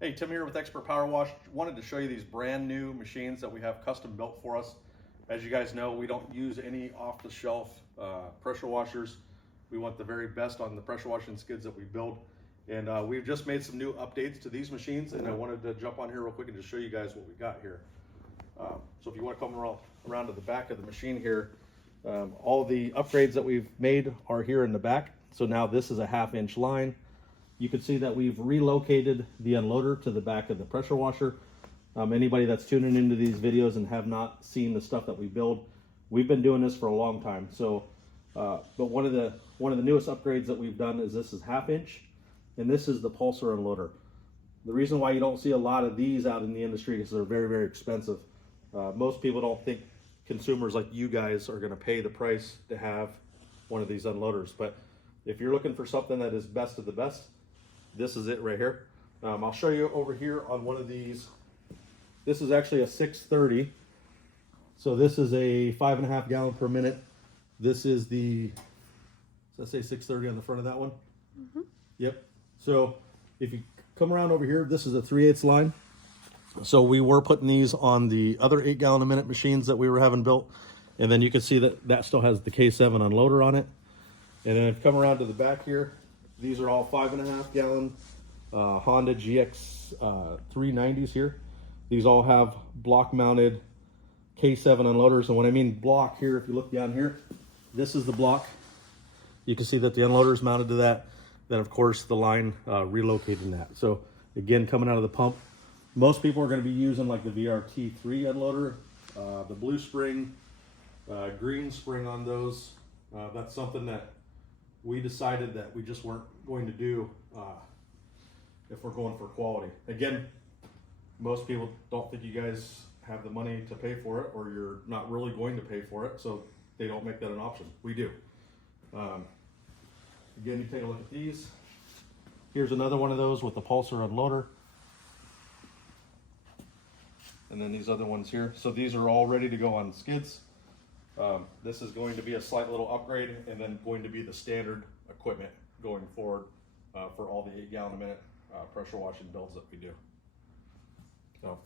Hey, Tim here with Expert Power Wash. Wanted to show you these brand new machines that we have custom built for us. As you guys know, we don't use any off-the-shelf pressure washers. We want the very best on the pressure washing skids that we build. And we've just made some new updates to these machines, and I wanted to jump on here real quick and just show you guys what we got here. So if you want to come around to the back of the machine here, all the upgrades that we've made are here in the back. So now this is a 1/2-inch line. You can see that we've relocated the unloader to the back of the pressure washer. Anybody that's tuning into these videos and have not seen the stuff that we build, we've been doing this for a long time. So, but one of the newest upgrades that we've done is this is 1/2-inch, and this is the pulsar unloader. The reason why you don't see a lot of these out in the industry is they're very, very expensive. Most people don't think consumers like you guys are going to pay the price to have one of these unloaders. But if you're looking for something that is best of the best, this is it right here. I'll show you over here on one of these. This is actually a 630. So this is a 5.5 gallon per minute. This is the, does that say 630 on the front of that one? Mm-hmm. Yep. So if you come around over here, this is a 3/8 line. So we were putting these on the other 8 gallon a minute machines that we were having built. And then you can see that that still has the K7 unloader on it. And then if you come around to the back here, these are all 5.5 gallon Honda GX 390s here. These all have block mounted K7 unloaders. And when I mean block here, if you look down here, this is the block. You can see that the unloader is mounted to that. Then of course the line relocating that. So again, coming out of the pump, most people are going to be using like the VRT3 unloader, the blue spring, green spring on those. That's something that we decided that we just weren't going to do if we're going for quality. Again, most people don't think you guys have the money to pay for it, or you're not really going to pay for it, so they don't make that an option. We do. Again, you take a look at these. Here's another one of those with the pulsar unloader. And then these other ones here. So these are all ready to go on skids. This is going to be a slight little upgrade, and then going to be the standard equipment going forward for all the 8 gallon a minute pressure washing builds that we do. So